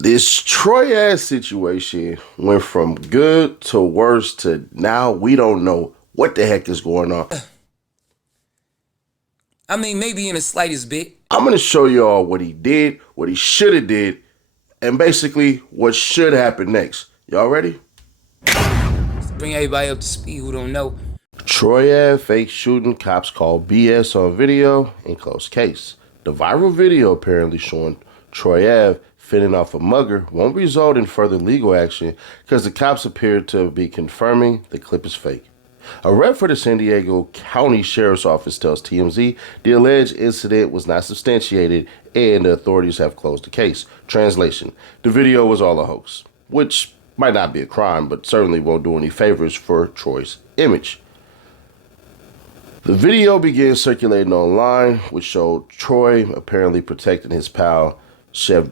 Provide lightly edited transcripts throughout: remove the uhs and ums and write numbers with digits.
This Troy Ave situation went from good to worse to now we don't know what the heck is going on. I mean, maybe in the slightest bit. I'm going to show y'all what he did, what he should have did, and basically what should happen next. Y'all ready? Bring everybody up to speed who don't know. Troy Ave fake shooting, cops call BS on video in close case. The viral video apparently showing Troy Ave fending off a mugger won't result in further legal action because the cops appear to be confirming the clip is fake. A rep for the San Diego County Sheriff's Office tells TMZ the alleged incident was not substantiated and the authorities have closed the case. Translation: the video was all a hoax, which might not be a crime, but certainly won't do any favors for Troy's image. The video began circulating online, which showed Troy apparently protecting his pal, Chef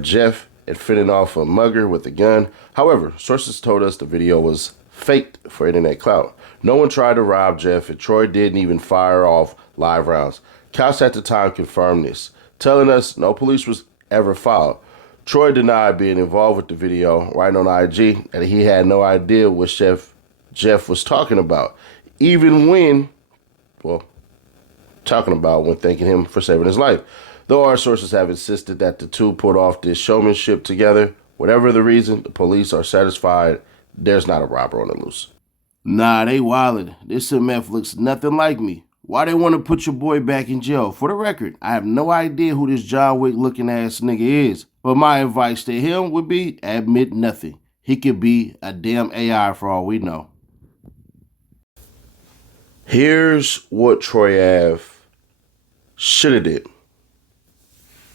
Jeff, and fending off a mugger with a gun. However, sources told us the video was faked for internet clout. No one tried to rob Jeff, and Troy didn't even fire off live rounds. Cops at the time confirmed this, telling us no police was ever filed. Troy denied being involved with the video, writing on IG that he had no idea what Jeff was talking about, even when thanking him for saving his life. Though our sources have insisted that the two put off this showmanship together, whatever the reason, the police are satisfied there's not a robber on the loose. Nah, they wildin'. This MF looks nothing like me. Why they want to put your boy back in jail? For the record, I have no idea who this John Wick looking ass nigga is. But my advice to him would be admit nothing. He could be a damn AI for all we know. Here's what Troy Ave should have did.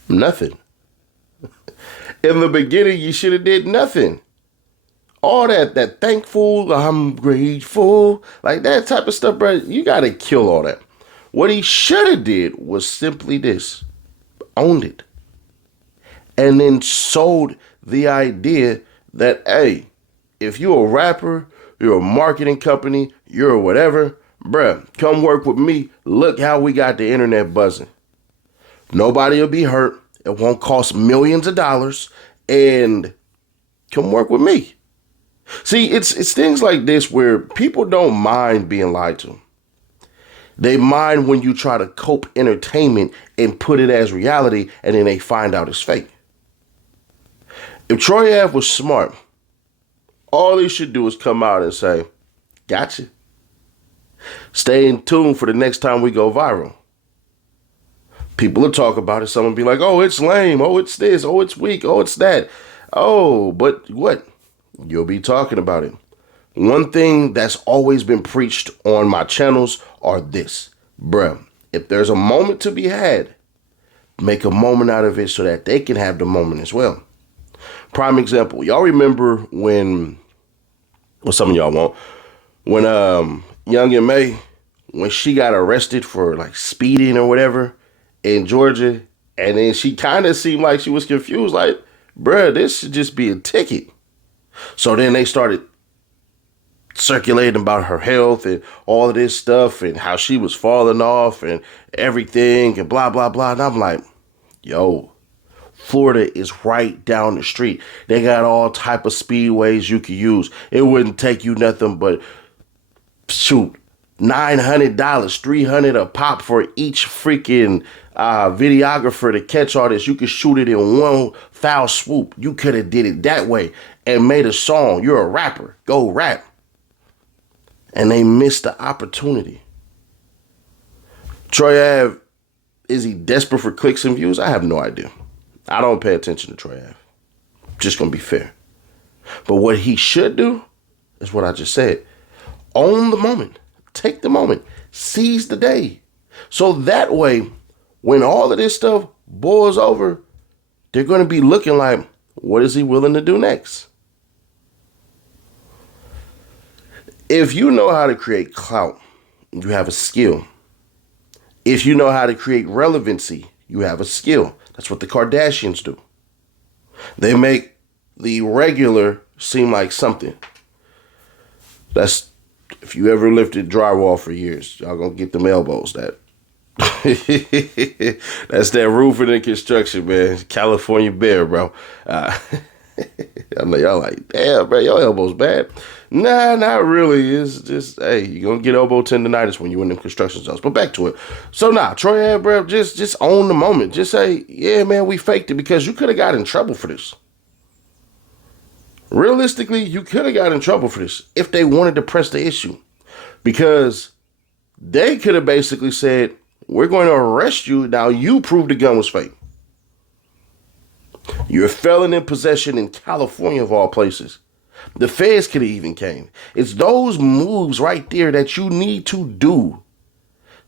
Nothing. In the beginning, you should have did nothing. All that thankful, I'm grateful, like that type of stuff, bro, you got to kill all that. What he should have did was simply this. Owned it. And then sold the idea that, hey, if you're a rapper, you're a marketing company, you're whatever, bruh, come work with me. Look how we got the internet buzzing. Nobody will be hurt. It won't cost millions of dollars. And come work with me. See, it's things like this where people don't mind being lied to. They mind when you try to cope entertainment and put it as reality and then they find out it's fake. If Troy Ave was smart, all he should do is come out and say, gotcha. Stay in tune for the next time we go viral. People will talk about it. Someone will be like, oh, it's lame. Oh, it's this. Oh, it's weak. Oh, it's that. Oh, but what? You'll be talking about it. One thing that's always been preached on my channels are this. Bruh, if there's a moment to be had, make a moment out of it so that they can have the moment as well. Prime example, y'all remember when, well, some of y'all won't, when Young and May, when she got arrested for like speeding or whatever in Georgia, and then she kind of seemed like she was confused, like, bruh, this should just be a ticket. So then they started circulating about her health and all of this stuff and how she was falling off and everything and blah, blah, blah. And I'm like, yo, Florida is right down the street. They got all type of speedways you could use. It wouldn't take you nothing but, shoot, $900, $300 a pop for each freaking videographer to catch all this. You could shoot it in one foul swoop. You could have did it that way and made a song. You're a rapper. Go rap. And they missed the opportunity. Troy Ave, is he desperate for clicks and views? I have no idea. I don't pay attention to Troy Ave. Just gonna be fair. But what he should do is what I just said. Own the moment. Take the moment. Seize the day. So that way, when all of this stuff boils over, they're going to be looking like, what is he willing to do next? If you know how to create clout, you have a skill. If you know how to create relevancy, you have a skill. That's what the Kardashians do. They make the regular seem like something. That's, if you ever lifted drywall for years, y'all gonna get them elbows that That's that roofing and construction, man. California bear, bro. I know y'all like, damn, bro, your elbow's bad. Nah, not really. It's just, hey, you're gonna get elbow tendonitis when you in them construction zones. But back to it. So Troy Ave, bro, just own the moment. Just say, yeah, man, we faked it, because you could have got in trouble for this. Realistically, you could have got in trouble for this if they wanted to press the issue, because they could have basically said, we're going to arrest you. Now you prove the gun was fake. You're a felon in possession in California, of all places. The feds could have even came. It's those moves right there that you need to do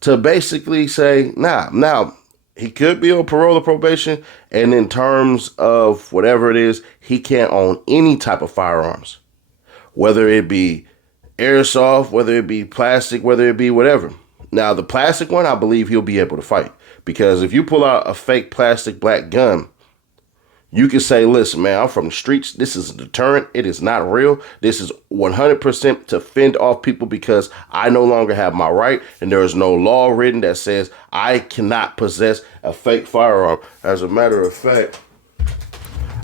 to basically say, nah. Now, he could be on parole or probation, and in terms of whatever it is, he can't own any type of firearms, whether it be airsoft, whether it be plastic, whether it be whatever. Now, the plastic one, I believe he'll be able to fight, because if you pull out a fake plastic black gun, you can say, listen, man, I'm from the streets. This is a deterrent. It is not real. This is 100% to fend off people, because I no longer have my right, and there is no law written that says I cannot possess a fake firearm. As a matter of fact,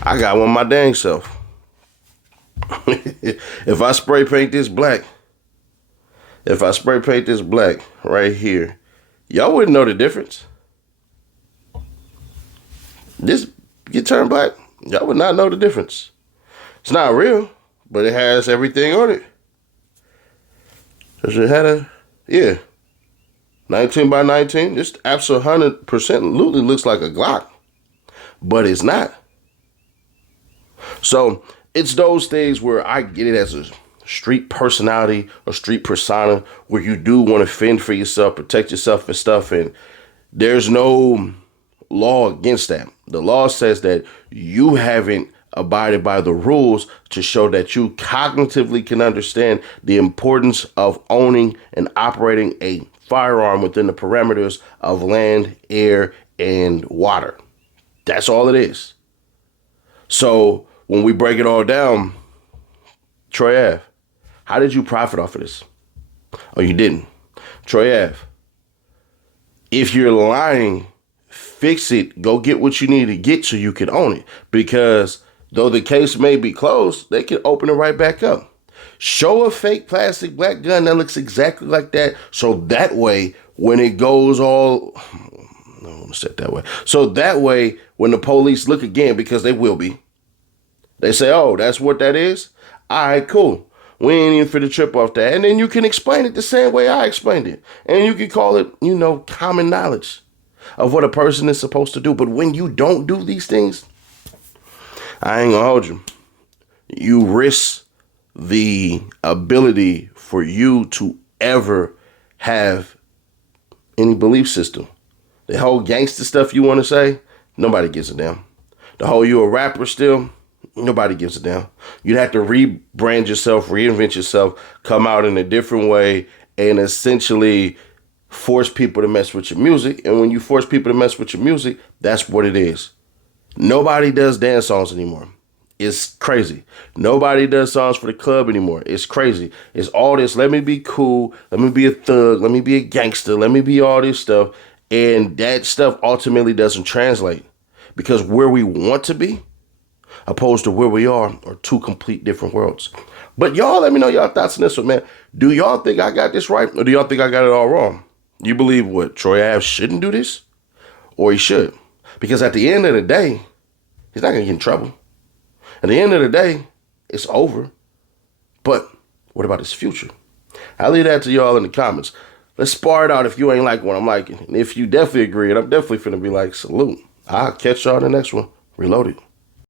I got one my dang self. If I spray paint this black right here, y'all wouldn't know the difference. This get turned black, y'all would not know the difference. It's not real, but it has everything on it. Does it had 19 by 19. This absolutely 100% looks like a Glock, but it's not. So it's those things where I get it as a street personality or street persona, where you do want to fend for yourself, protect yourself and stuff, and there's no law against that. The law says that you haven't abided by the rules to show that you cognitively can understand the importance of owning and operating a firearm within the parameters of land, air, and water. That's all it is. So when we break it all down, Troy Ave, how did you profit off of this? Oh, you didn't. Troy Ave, if you're lying, fix it. Go get what you need to get so you can own it. Because though the case may be closed, they can open it right back up. Show a fake plastic black gun that looks exactly like that, so that way when it goes all, I don't want to say it that way. So that way when the police look again, because they will be, they say, oh, that's what that is? All right, cool. We ain't even for the trip off that. And then you can explain it the same way I explained it. And you can call it, common knowledge of what a person is supposed to do. But when you don't do these things, I ain't gonna hold you. You risk the ability for you to ever have any belief system. The whole gangster stuff you want to say, nobody gives a damn. The whole you a rapper still, nobody gives a damn. You'd have to rebrand yourself, reinvent yourself, come out in a different way, and essentially force people to mess with your music. And when you force people to mess with your music, that's what it is. Nobody does dance songs anymore. It's crazy. Nobody does songs for the club anymore. It's crazy. It's all this, let me be cool, let me be a thug, let me be a gangster, let me be all this stuff. And that stuff ultimately doesn't translate, because where we want to be opposed to where we are two complete different worlds. But y'all, let me know y'all thoughts on this one, man. Do y'all think I got this right, or do y'all think I got it all wrong? You believe what, Troy Ave shouldn't do this, or he should? Because at the end of the day, he's not going to get in trouble. At the end of the day, it's over. But what about his future? I'll leave that to y'all in the comments. Let's spar it out if you ain't like what I'm liking. And if you definitely agree, and I'm definitely finna be like, salute. I'll catch y'all in the next one. Reloaded.